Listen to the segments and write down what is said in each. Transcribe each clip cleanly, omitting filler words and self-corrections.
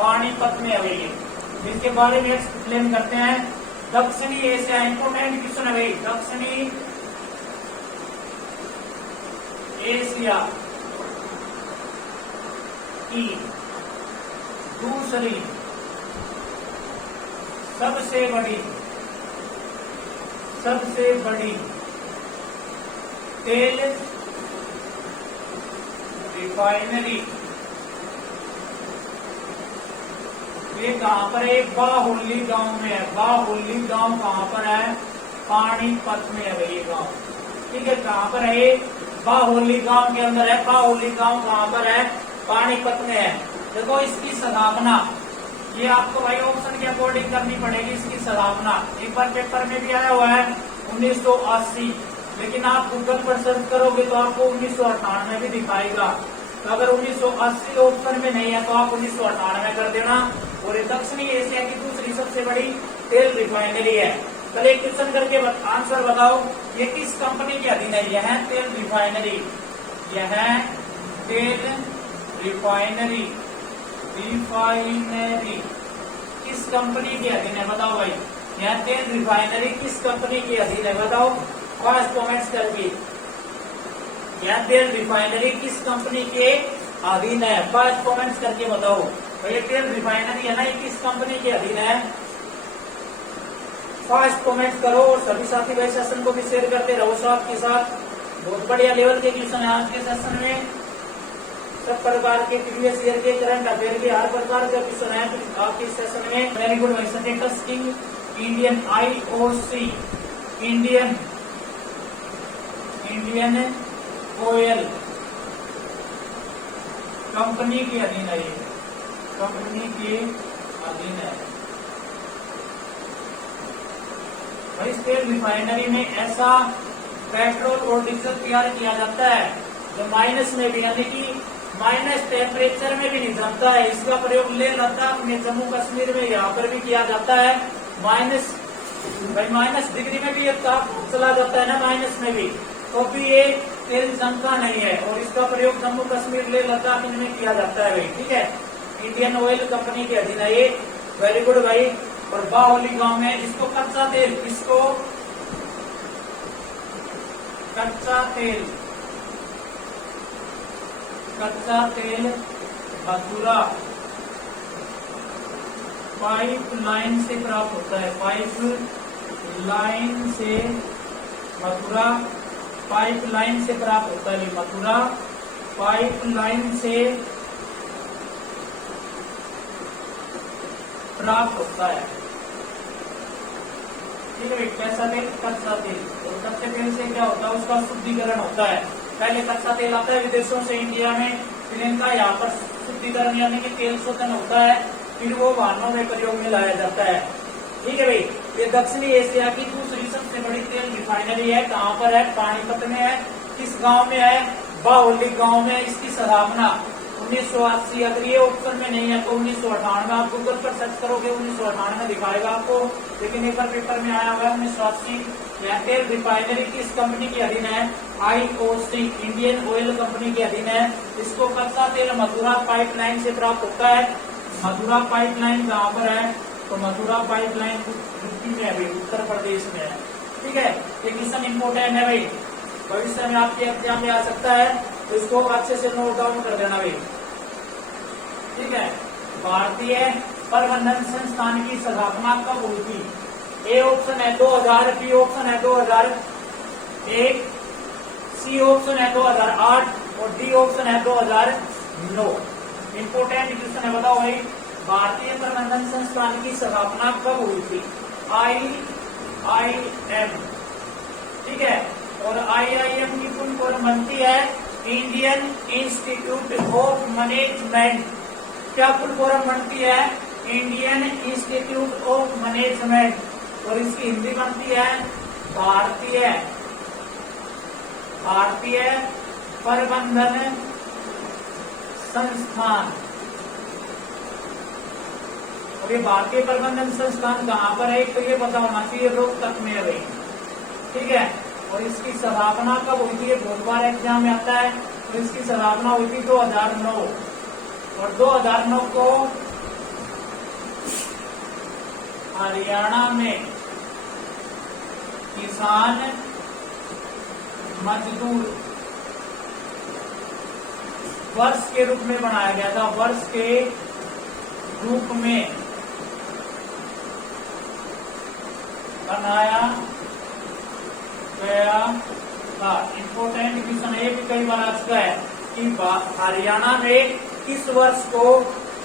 पानीपत में है भाई। इसके बारे में एक्सप्लेन करते हैं। दक्षिणी एशिया, इंपोर्टेंट क्वेश्चन है भाई। दक्षिणी एशिया की दूसरी सबसे बड़ी तेल रिफाइनरी ये कहां पर है? बाहुल्ली गांव में है। बाहुल्ली गांव कहां पर है? पानीपत में है भाई ये गांव। ठीक है, कहां पर है ये? बाहुल्ली गांव के अंदर है। बाहुल्ली गांव कहां पर है? पानीपत में है। देखो इसकी स्थापना, ये आपको भाई ऑप्शन के अकॉर्डिंग करनी पड़ेगी। इसकी स्थापना एक बार पेपर में भी आया हुआ है 1980, लेकिन आप गूगल पर सर्च करोगे तो आपको 1998 भी दिखाएगा। तो अगर 1980 ऑप्शन में नहीं है तो आप 1998 कर देना। और ये दक्षिणी एशिया की दूसरी सबसे बड़ी तेल रिफाइनरी है। चलिए क्वेश्चन करके आंसर बताओ, ये किस कंपनी के अधीन है? यह तेल रिफाइनरी, यह तेल रिफाइनरी किस कंपनी के अधीन है? बताओ भाई, यह तेल रिफाइनरी किस कंपनी के अधीन है? बताओ फर्स्ट कमेंट्स करके। यह तेल रिफाइनरी किस कंपनी के अधीन है? फर्स्ट कमेंट्स करके बताओ। तो ये तेल रिफाइनरी है ना, ये किस कंपनी के अधीन है? फर्स्ट कमेंट करो। और सभी साथी भाई सेशन को भी शेयर करते रहो साथ के साथ। बहुत बढ़िया लेवल के क्वेश्चन है आज के सेशन में। सब प्रकार के प्रीवियस ईयर के, करंट अफेयर के, हर प्रकार का क्वेश्चन है आपके सेशन में। वेरी गुड भाई। Status king Indian IOC, Indian oil company के अधीन है। ये कंपनी के अधीन है भाई। तेल रिफाइनरी में ऐसा पेट्रोल और डीजल तैयार किया जाता है जो माइनस में भी, यानी कि माइनस टेम्परेचर में भी नहीं जमता है। इसका प्रयोग लेह लद्दाख में, जम्मू कश्मीर में, यहाँ पर भी किया जाता है। माइनस डिग्री में भी ये ताप चला जाता है ना, माइनस में भी, तो भी ये तेल जमता नहीं है। और इसका प्रयोग जम्मू कश्मीर, लेह लद्दाख इनमें किया जाता है भाई। ठीक है, इंडियन ऑयल कंपनी के अधीन है ये। वेरी गुड भाई। और बाहुल्ली गांव में इसको कच्चा तेल, इसको कच्चा तेल मथुरा पाइपलाइन से प्राप्त होता है। पाइपलाइन से मथुरा पाइपलाइन से प्राप्त होता है। मथुरा पाइपलाइन से प्राप्त होता है। ठीक है, कैसा तेल? कच्चा तेल। और कच्चे तेल से क्या होता है? उसका शुद्धिकरण होता है। पहले कच्चा तेल आता है विदेशों से इंडिया में, फिर इनका यहाँ पर शुद्धिकरण यानी कि तेल शोधन होता है, फिर वो वाहनों में प्रयोग में लाया जाता है। ठीक है भाई। ये दक्षिणी एशिया की दूसरी सबसे बड़ी तेल रिफाइनरी है। कहाँ पर है? पानीपत में है। किस गांव में है? बाहुल्ली गांव में। इसकी स्थापना 1980, अगर ये ऑप्शन में नहीं है तो 1998। आप गूगल पर सर्च करोगे 1998 दिखाएगा आपको, लेकिन एक बार पेपर में आया हुआ है 1980। यह तेल रिफाइनरी किस कंपनी के अधीन है? IOC, इंडियन ऑयल कंपनी के अधीन है। इसको कच्चा तेल मथुरा पाइपलाइन से प्राप्त होता है। मथुरा पाइपलाइन कहाँ पर है? तो मथुरा पाइपलाइन यूपी में है भाई, उत्तर प्रदेश में है। ठीक है, ये क्वेश्चन इंपोर्टेंट है भाई, भविष्य में आपके एग्जाम में आ सकता है, तो इसको अच्छे से नोट डाउन कर देना भाई। ठीक है, भारतीय प्रबंधन संस्थान की स्थापना कब हुई थी? ए ऑप्शन है 2000, बी ऑप्शन है 2001, सी ऑप्शन है 2008 और डी ऑप्शन है 2009। इंपोर्टेंट क्वेश्चन है, बताओ भाई, भारतीय प्रबंधन संस्थान की स्थापना कब हुई थी? IIM। ठीक है, और IIM की फुल फॉर्म बनती है इंडियन इंस्टीट्यूट ऑफ मैनेजमेंट। क्या फुल फॉर्म बनती है? Indian institute of management. और इसकी हिंदी बनती है भारतीय प्रबंधन संस्थान। और ये भारतीय प्रबंधन संस्थान कहाँ पर है? तो ये पता होना चाहिए, रोहतक में है भाई। ठीक है, और इसकी स्थापना कब हुई थी? ये बहुत बार एग्जाम में आता है। तो इसकी स्थापना हुई थी 2009, और 2009 को हरियाणा में किसान मजदूर वर्ष के रूप में बनाया गया था, वर्ष के रूप में बनाया गया था। इंपोर्टेंट क्वेश्चन ये भी कई बार आ चुका है कि हरियाणा में किस वर्ष को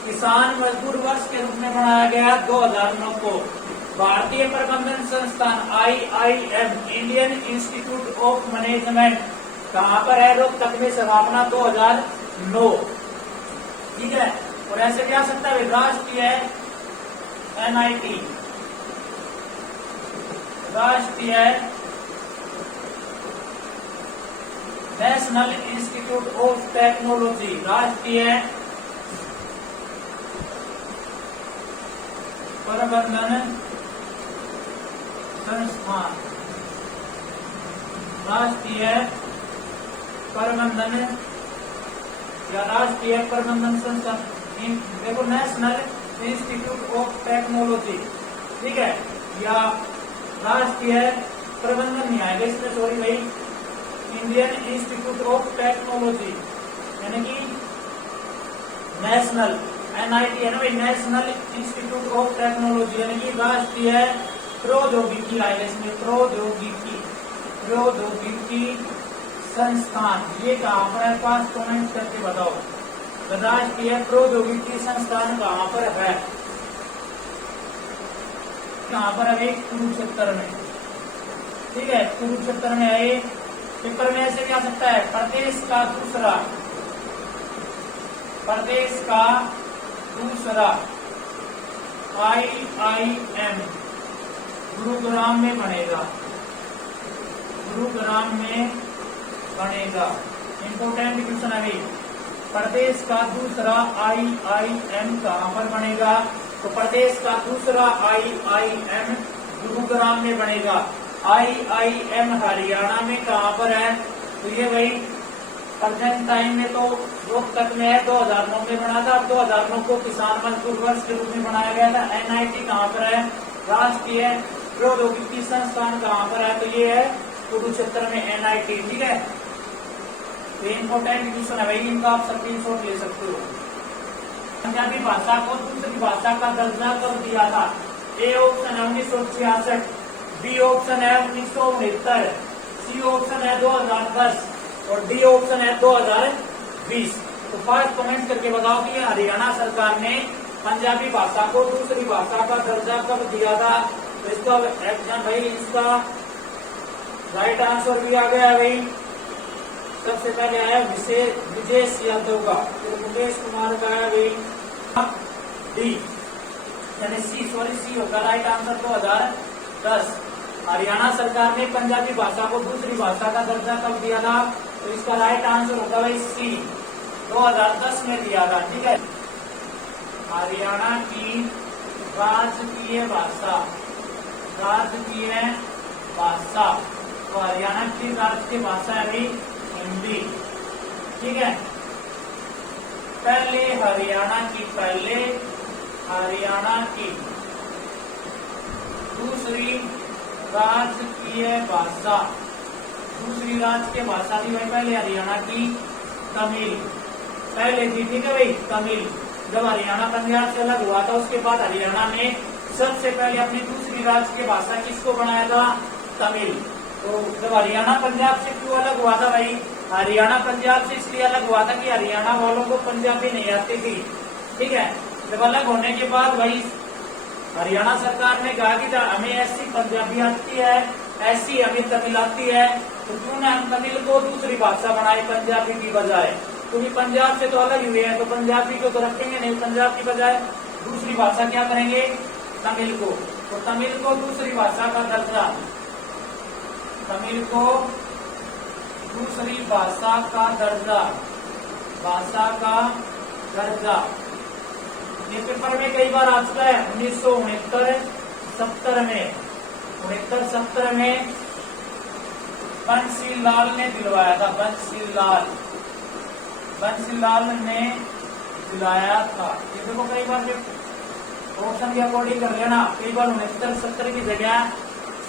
किसान मजदूर वर्ष के रूप में बनाया गया? 2009 को। भारतीय प्रबंधन संस्थान IIM Indian institute of management कहाँ पर है? रोहतक में स्थापना 2009। ठीक है। और ऐसे भी आ सकता है राष्ट्रीय NIT, राष्ट्रीय नेशनल इंस्टीट्यूट ऑफ टेक्नोलॉजी, राष्ट्रीय प्रबंधन संस्थान, राष्ट्रीय प्रबंधन या राष्ट्रीय प्रबंधन संस्थान, देखो नेशनल इंस्टीट्यूट ऑफ टेक्नोलॉजी। ठीक है। या राष्ट्रीय प्रबंधन नहीं आएगा इसमें, सॉरी भाई, इंडियन इंस्टीट्यूट ऑफ टेक्नोलॉजी यानी कि नेशनल NIT है ना भाई, नेशनल इंस्टीट्यूट ऑफ टेक्नोलॉजी यानी कि राष्ट्रीय प्रौद्योगिकी आएगा इसमें, प्रौद्योगिकी संस्थान। ये कहाँ पर है? पास कमेंट करके बताओ, राष्ट्रीय प्रौद्योगिकी संस्थान कहाँ पर है? कहाँ पर है? कुरुक्षेत्र में। ठीक है, कुरुक्षेत्र में है। पेपर में ऐसे क्या सकता है? प्रदेश का दूसरा IIM गुरुग्राम में बनेगा, गुरुग्राम में बनेगा। इंपोर्टेंट क्वेश्चन है भाई, प्रदेश का दूसरा IIM कहाँ पर बनेगा? तो प्रदेश का दूसरा IIM गुरुग्राम में बनेगा। IIM हरियाणा में कहाँ पर है? तो ये भाई प्रेजेंट टाइम में तो रोहतक में है, 2009 में बना था। 2009 को किसान मजदूर वर्ष के रूप में बनाया गया था। NIT कहाँ पर है? राष्ट्रीय प्रौद्योगिकी संस्थान कहाँ पर है? तो ये है कुरुक्षेत्र में NIT। ठीक है, तो इंपोर्टेंट क्वेश्चन है भाई, इनका आप स्क्रीनशॉट ले सकते हो। पंजाबी भाषा को दूसरी भाषा का दर्जा कब दिया था? ए ऑप्शन है 1966, बी ऑप्शन है 1969, सी ऑप्शन है 2010 और डी ऑप्शन है 2020। तो फर्स्ट कमेंट करके बताओ कि हरियाणा सरकार ने पंजाबी भाषा को दूसरी भाषा का दर्जा कब दिया था? तो इसका एग्जाम भाई, इसका राइट आंसर भी आ गया भाई। सबसे पहले आया विजेश यादव का, फिर मुकेश कुमार का है भाई डी यानी सी होगा राइट आंसर 2010। हरियाणा सरकार ने पंजाबी भाषा को दूसरी भाषा का दर्जा कब दिया था? तो इसका राइट आंसर होगा भाई सी, 2010 में दिया था। ठीक है। हरियाणा की राजकीय भाषा, तो हरियाणा की राजकीय भाषा है भाई हिंदी। ठीक है। पहले हरियाणा की दूसरी राजकीय भाषा थी भाई पहले हरियाणा की तमिल पहले थी। ठीक है भाई, तमिल। जब हरियाणा पंजाब से अलग हुआ था उसके बाद हरियाणा में सबसे पहले अपनी दूसरी राजकीय भाषा किसको बनाया था? तमिल। तो जब हरियाणा पंजाब से क्यों अलग हुआ था भाई? हरियाणा पंजाब से इसलिए अलग हुआ था कि हरियाणा वालों को पंजाबी नहीं आती थी। ठीक है। जब अलग होने के बाद भाई हरियाणा सरकार ने कहा कि हमें ऐसी पंजाबी आती है, ऐसी हमें तमिल आती है, तो क्यों ना हम तमिल को दूसरी भाषा बनाए पंजाबी की बजाय? क्योंकि पंजाब से तो अलग हुए हैं, तो पंजाबी को तो रखेंगे नहीं, पंजाब की बजाय दूसरी भाषा क्या करेंगे? तमिल को। तो तमिल को दूसरी भाषा का दर्जा, तमिल को दूसरी भाषा का दर्जा ये पेपर में कई बार आ चुका है। 1969-70 में बंसी लाल ने दिलवाया था, बंसी लाल ने दिलाया था। ये देखो कई बार ऑप्शन के अकॉर्डिंग कर लेना। कई बार 69-70 की जगह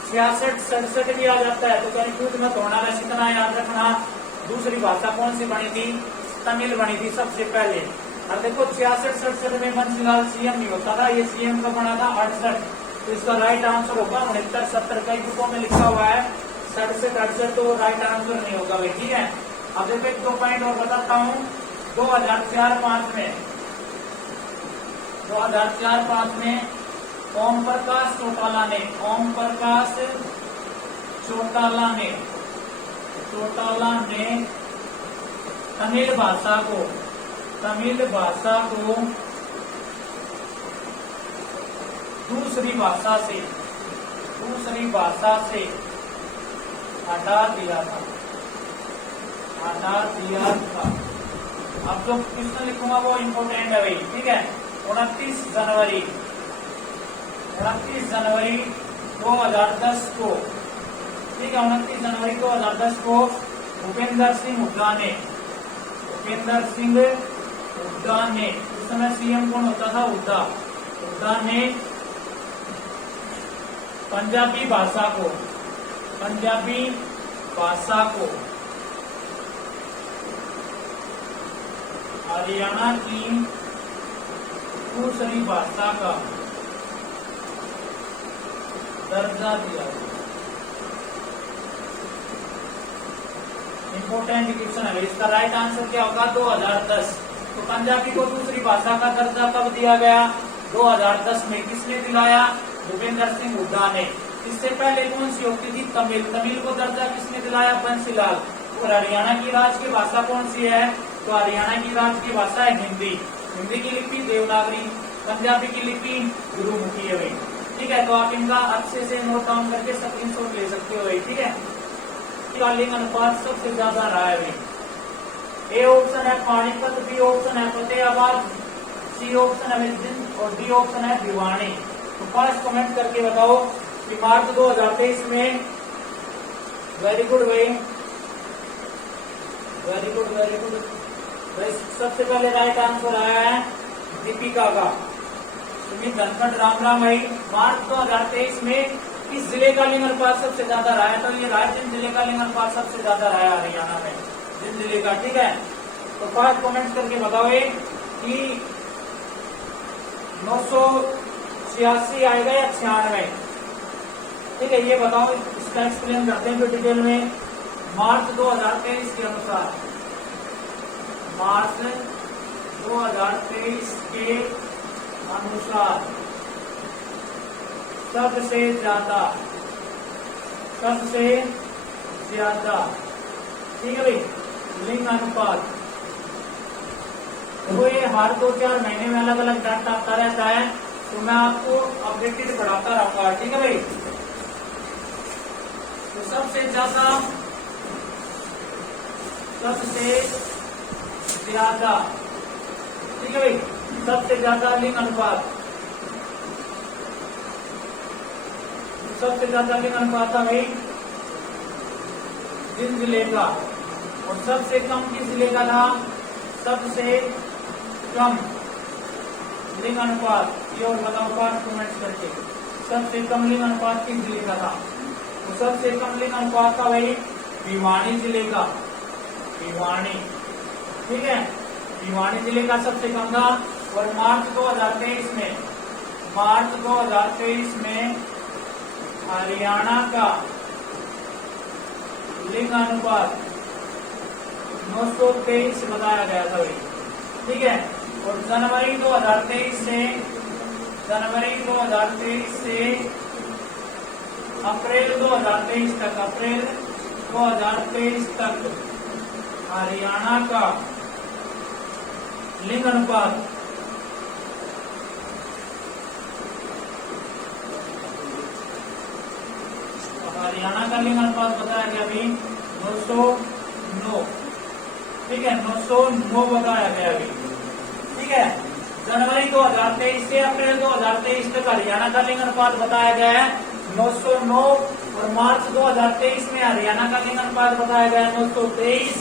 66-67 भी आ जाता है, तो कंफ्यूज मत होना। बस इतना याद रखना। दूसरी भाषा कौन सी बनी थी? तमिल बनी थी सबसे पहले। और देखो 66-67 में बंसीलाल सीएम नहीं होता था, ये सीएम का बना था 68। तो इसका राइट आंसर होगा 69-70। कई बुकों में लिखा हुआ है 67-68, तो राइट आंसर नहीं होगा भाई। ठीक है, अब देखो एक 2 पॉइंट और बताता हूँ। 2004-05 में ओम प्रकाश चौटाला ने तमिल भाषा को दूसरी भाषा से हटा दिया था। अब जो क्वेश्चन लिखूंगा वो इम्पोर्टेंट है भाई। ठीक है, 29 जनवरी 2010 को, ठीक है, 29 जनवरी 2010 को भूपेंद्र सिंह हुड्डा ने, उस समय सीएम कौन होता था? हुड्डा ने पंजाबी भाषा को हरियाणा की दूसरी भाषा का दर्जा दिया। इम्पोर्टेंट क्वेश्चन है। इसका राइट आंसर क्या होगा? 2010। तो पंजाबी को दूसरी भाषा का दर्जा कब दिया गया? 2010 में। किसने दिलाया? भूपेंद्र सिंह हुड्डा ने। इससे पहले कौन सी होती थी? तमिल को दर्जा किसने दिलाया? बंसीलाल। और हरियाणा की राज्य की भाषा कौन सी है? तो हरियाणा की राज्य की भाषा है हिंदी की लिपि देवनागरी, पंजाबी की लिपि गुरुमुखी है भाई। ठीक है, तो आप इनका अच्छे से नोट डाउन करके स्क्रीनशॉट ले सकते हो भाई। ठीक है, लिंग अनुपात सबसे ज्यादा रहा है भाई। ए ऑप्शन है पानीपत, बी ऑप्शन है फतेहाबाद, सी ऑप्शन है जिंद और डी ऑप्शन है भिवानी। तो फर्स्ट कमेंट करके बताओ कि मार्च 2023 में। वेरी गुड भाई, वेरी गुड भाई। सबसे पहले राइट आंसर आया है दीपिका का। सुमित धनखड़, राम भाई। मार्च 2023 में किस जिले का लिंग अनुपात सबसे ज्यादा रहा है? तो ये जिन जिले का लिंग अनुपात सबसे ज्यादा रहा है हरियाणा में, जिन जिले का। ठीक है, तो फर्स्ट कमेंट करके बताओ कि 986 आएगा या 96? ठीक है, ये बताओ। इसका एक्सप्लेन करते हैं डिटेल में। मार्च 2023 के अनुसार, सबसे ज्यादा, ठीक है भाई, लिंग अनुपात। तो ये हर 2-4 महीने में अलग अलग डाटा आता रहता है, तो मैं आपको अपडेटेड पढ़ाता रहूंगा। ठीक है भाई, तो सबसे ज्यादा ठीक है भाई, सबसे ज्यादा लिंग अनुपात, था भाई जिन जिले का। और सबसे कम किस जिले का था? सबसे कम लिंग अनुपात, ये और बताओ पांच कमेंट्स करके। सबसे कम लिंग अनुपात किस जिले का था? तो सबसे कम लिंग अनुपात था भाई भिवानी जिले का। ठीक है, भिवानी जिले का सबसे कम था। और मार्च 2023 में हरियाणा का लिंग अनुपात 923 बताया गया था भाई। ठीक है, और जनवरी 2023 से अप्रैल 2023 तक हरियाणा का लिंग अनुपात बताया गया अभी 909। ठीक है, 909 बताया गया अभी। ठीक है, जनवरी 2023 से अप्रैल 2023 तक हरियाणा का लिंग अनुपात बताया गया है 909। और मार्च 2023 में हरियाणा का लिंग अनुपात बताया गया है 923।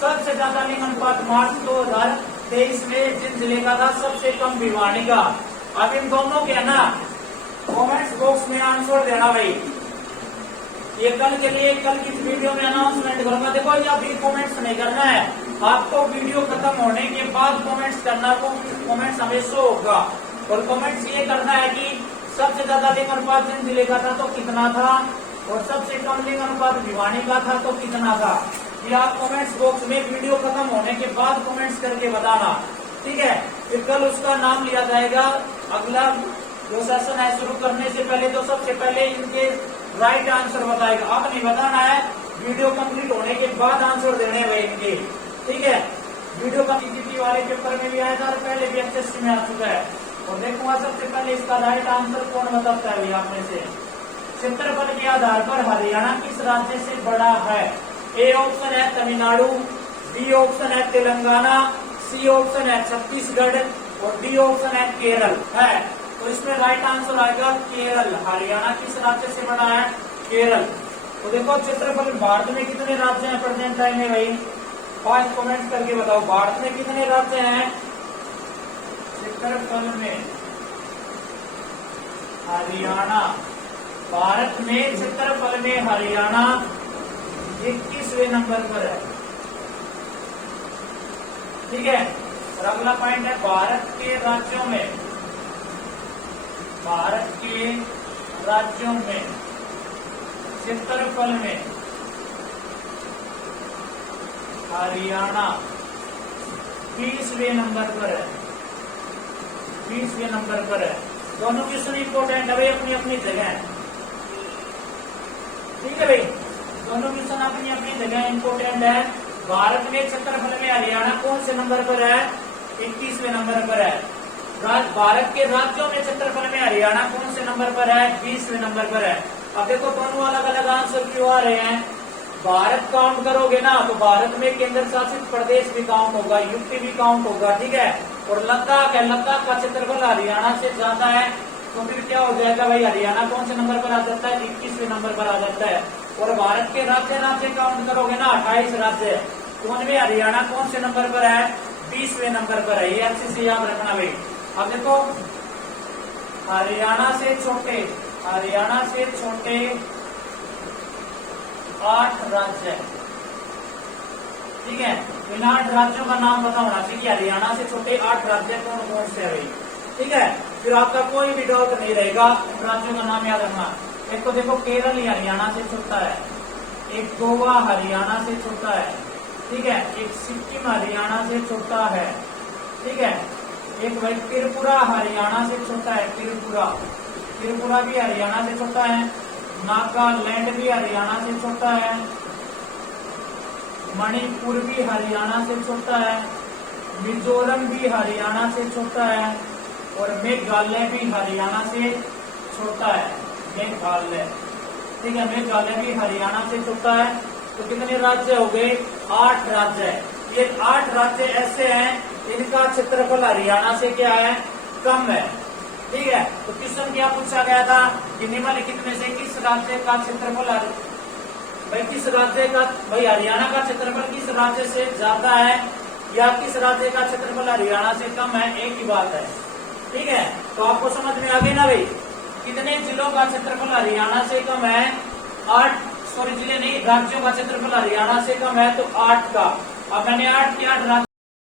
सबसे ज्यादा लिंग अनुपात मार्च 2023 में जिन जिले का था, सबसे कम भिवानी का। अब इन दोनों के है ना कमेंट्स बॉक्स में आंसर देना भाई। ये कल के लिए कल की वीडियो में अनाउंसमेंट करूंगा। देखो ये अभी कमेंट्स नहीं करना है, आपको वीडियो खत्म होने के बाद कमेंट्स करना, को कमेंट्स हमें शो होगा। और कमेंट्स ये करना है कि सबसे ज्यादा लिंग अनुपात जिन जिले का था तो कितना था, और सबसे कम लिंग अनुपात भिवानी का था तो कितना था। ये आप कमेंट्स बॉक्स में वीडियो खत्म होने के बाद कमेंट्स करके बताना, ठीक है। फिर कल उसका नाम लिया जाएगा। अगला जो सेशन है शुरू करने से पहले तो सबसे पहले इनके राइट आंसर बताएगा। अब नहीं बताना है, वीडियो कंप्लीट होने के बाद आंसर देने हैं भाई इनके, ठीक है। वीडियो का पीजीटी वाले पेपर में भी आया था और पहले भी एचएससी में आ चुका है। और देखूंगा सबसे पहले इसका राइट आंसर कौन बताता है भैया आप में से। क्षेत्रफल के आधार पर हरियाणा किस राज्य से बड़ा है? ए ऑप्शन है तमिलनाडु, बी ऑप्शन है तेलंगाना, सी ऑप्शन है छत्तीसगढ़ और डी ऑप्शन है केरल है। तो इसमें राइट आंसर आएगा केरल। हरियाणा किस राज्य से बड़ा है? केरल। तो देखो क्षेत्रफल भारत में कितने राज्य हैं प्रेजेंट टाइम में भाई? 5 कमेंट करके बताओ, भारत में कितने राज्य हैं क्षेत्रफल में? हरियाणा, भारत में क्षेत्रफल में हरियाणा 21वें नंबर पर है, ठीक है। और अगला पॉइंट है भारत के राज्यों में, भारत के राज्यों में क्षेत्रफल में हरियाणा 20वें नंबर पर है, 20वें नंबर पर है। दोनों क्वेश्चन इंपोर्टेंट है भाई, अपनी अपनी जगह है, ठीक है भाई। दोनों क्वेश्चन अपनी अपनी जगह इंपोर्टेंट है। भारत में क्षेत्रफल में हरियाणा कौन से नंबर पर है? 21वें नंबर पर है। भारत के राज्यों में क्षेत्रफल में हरियाणा कौन से नंबर पर है? 20वें नंबर पर है। अब देखो दोनों अलग अलग आंसर क्यों आ रहे हैं? भारत काउंट करोगे ना तो भारत में केंद्र शासित प्रदेश भी काउंट होगा, यूपी भी काउंट होगा, ठीक है। और लद्दाख है, लद्दाख का क्षेत्रफल हरियाणा से ज्यादा है, तो फिर क्या हो जाएगा भाई? हरियाणा कौन से नंबर पर आ जाता है? 21वें नंबर पर आ जाता है। और भारत के राज्य काउंट करोगे ना 28 राज्य, तो उनमें हरियाणा कौन से नंबर पर है? 20वें नंबर पर है। ये अच्छे से याद रखना भाई। अब देखो हरियाणा से छोटे, हरियाणा से छोटे 8 राज्य है, ठीक है। इन 8 राज्यों का नाम पता होना चाहिए। हरियाणा से छोटे 8 राज्य कौन कौन से है भाई, ठीक है। फिर आपका कोई भी डाउट नहीं रहेगा, उन राज्यों का नाम याद रखना। एक तो देखो केरल ही हरियाणा से छोटा है, एक गोवा हरियाणा से छोटा है, ठीक है। एक सिक्किम हरियाणा से छोटा है, ठीक है। एक भाई त्रिपुरा हरियाणा से छोटा है, त्रिपुरा, त्रिपुरा भी हरियाणा से छोटा है। नागालैंड भी हरियाणा से छोटा है, मणिपुर भी हरियाणा से छोटा है, मिजोरम भी हरियाणा से छोटा है और मेघालय भी हरियाणा से छोटा है, मेघालय, ठीक है। मेघालय भी हरियाणा से छोटा है। तो कितने राज्य हो गए? 8 राज्य है। ये 8 राज्य ऐसे हैं इनका क्षेत्रफल हरियाणा से क्या है? कम है, ठीक है। तो क्वेश्चन क्या पूछा गया था कि निम्नलिखित में से किस राज्य का क्षेत्रफल, भाई किस राज्य का, भाई हरियाणा का क्षेत्रफल किस राज्य से ज्यादा है या किस राज्य का क्षेत्रफल हरियाणा से कम है? एक ही बात है, ठीक है। तो आपको समझ में आ गई ना भाई? कितने जिलों का क्षेत्रफल हरियाणा से कम है? 8, सॉरी जिले नहीं, राज्यों का क्षेत्रफल हरियाणा से कम है तो 8 का। अब मैंने 8 के 8 राज्य